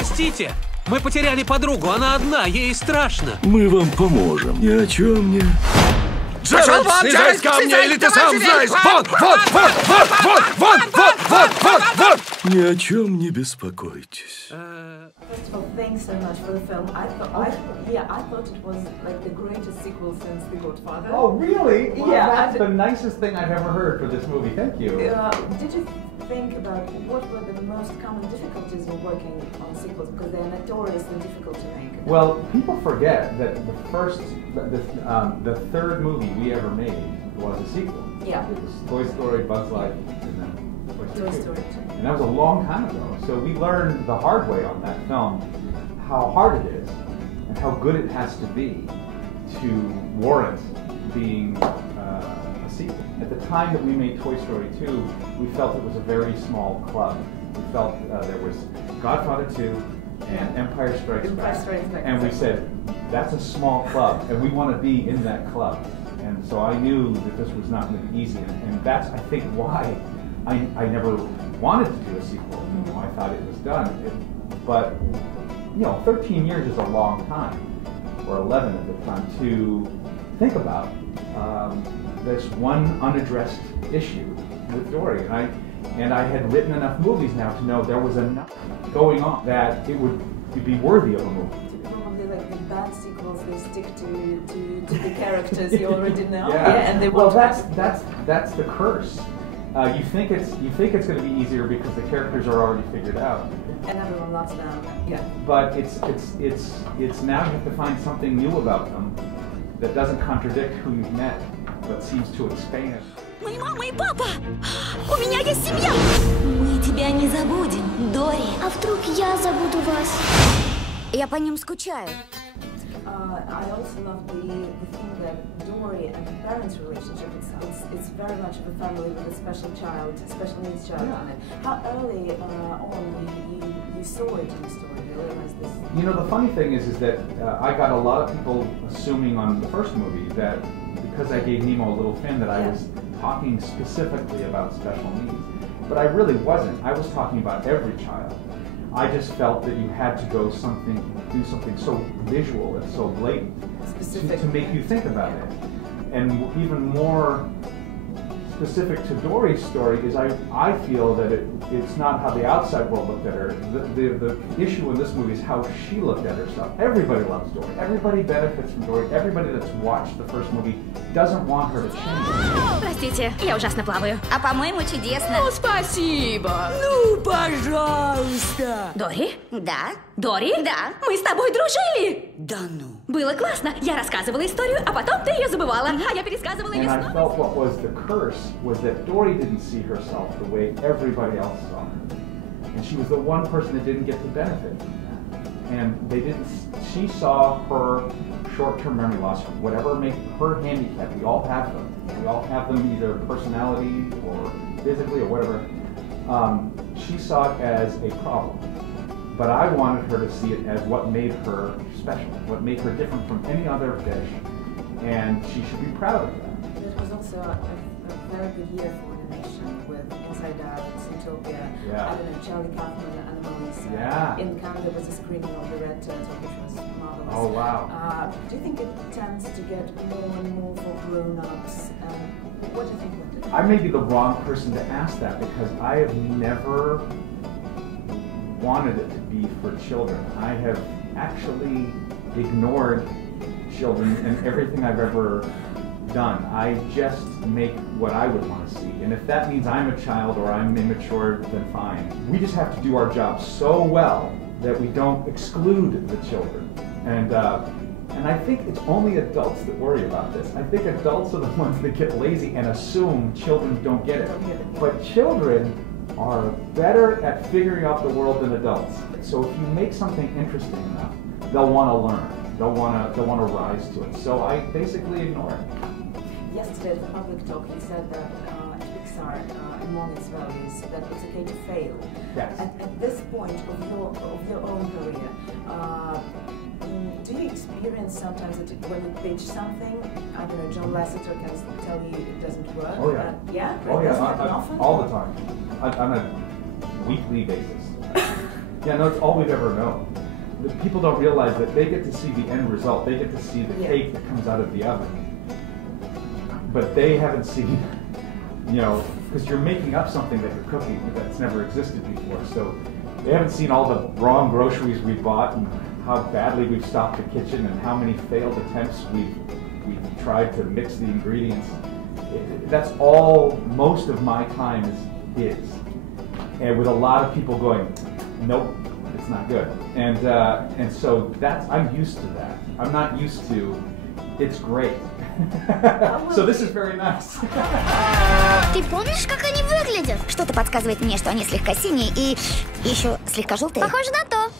Простите, мы потеряли подругу, она одна, ей страшно. Мы вам поможем. Ни о чем не... Джеральд, слезай с камня, или ты сам знаешь! Вон! Ни о чем не беспокойтесь. First of all, thanks so much for the film. I thought it was like the greatest sequel since The Godfather. Oh, really? Well, Yeah. that's the nicest thing I've ever heard for this movie. Thank you. Did you think about what were the most common difficulties in working on sequels, because they're notoriously difficult to make? Well, people forget that the third movie we ever made was a sequel. Yeah. It was Toy Story, Bug's Life, and then Toy Story 2. And that was a long time ago. So we learned the hard way on that film how hard it is and how good it has to be to warrant being a sequel. At the time that we made Toy Story 2, we felt it was a very small club. We felt there was Godfather 2 and Empire Strikes Back. And we said, that's a small club, and we want to be in that club. And so I knew that this was not going to be easy, and that's, I think, why I never wanted to do a sequel. You know, I thought it was done. But, you know, 13 years is a long time, or 11 at the time, to think about this one unaddressed issue with Dori. And I had written enough movies now to know there was enough going on that it would be worthy of a movie. Probably like the bad sequels, they stick to the characters you already know. Yeah. And they well, won't that's the curse. You think it's going to be easier because the characters are already figured out. And everyone loves them. Yeah. But it's now you have to find something new about them that doesn't contradict who you've met, but seems to expand. Мои мама и папа! У меня есть семья! Мы тебя не забудем, Дори. А вдруг я забуду вас? Я по ним скучаю. I also love the thing that Dori and her parents' relationship, it's very much of a family with a special needs child on it. How early on you saw it in the story, you realized this? You know, the funny thing is that I got a lot of people assuming on the first movie that because I gave Nemo a little fin that I was talking specifically about special needs. But I really wasn't. I was talking about every child. I just felt that you had to do something so visual and so blatant to make you think about it. And even more specific to Dori's story is I feel that it's not how the outside world looked at her. The issue in this movie is how she looked at herself. Everybody loves Dori. Everybody benefits from Dori. Everybody that's watched the first movie doesn't want her to change. Простите, я ужасно плаваю. А по-моему, чудесно. Ну, спасибо. Ну, пожалуйста. Дори? Да. Дори? Да. Мы с тобой дружили. Да ну. Было классно. Я рассказывала историю, а потом ты ее забывала. А я пересказывала ее And I снова. felt what was the curse was that Dori didn't see herself the way everybody else saw her. And she was the one person that didn't get to benefit from that. And she saw her short-term memory loss, whatever made her handicapped. We all have them. We all have them either personality or physically or whatever. She saw it as a problem. But I wanted her to see it as what made her special, what made her different from any other fish, and she should be proud of that. It was also a very good year for animation with Inside Out, Zootopia, I don't know, Charlie Kaufman, Animals. In Cannes there was a screening of The Red Turtle, which was marvelous. Oh wow. Do you think it tends to get more and more for grown-ups? What do you think about it? I may be the wrong person to ask that because I have never wanted it to be for children. I have actually ignored children in everything I've ever done. I just make what I would want to see. And if that means I'm a child or I'm immature, then fine. We just have to do our job so well that we don't exclude the children. And I think it's only adults that worry about this. I think adults are the ones that get lazy and assume children don't get it. But children are better at figuring out the world than adults. So if you make something interesting enough, they'll want to learn. They'll want to rise to it. So I basically ignore it. Yesterday at the public talk, you said that Pixar, among its values, that it's okay to fail. Yes. At this point of your own career, do you experience sometimes that when you pitch something, I don't know, John Lasseter can tell you it doesn't work? Oh yeah. Yeah? Oh yeah, Does it happen often? all the time. On a weekly basis. Yeah, no, it's all we've ever known. The people don't realize that they get to see the end result. They get to see the cake that comes out of the oven. But they haven't seen, you know, because you're making up something that you're cooking that's never existed before. So they haven't seen all the wrong groceries we bought and how badly we've stocked the kitchen and how many failed attempts we've tried to mix the ingredients. That's all most of my time is. And with a lot of people going, nope, it's not good. And so I'm used to that. I'm not used to, it's great. So this is very nice. Ты помнишь, как они выглядят? Что-то подсказывает мне, что они слегка синие и еще слегка желтые. Похоже на то.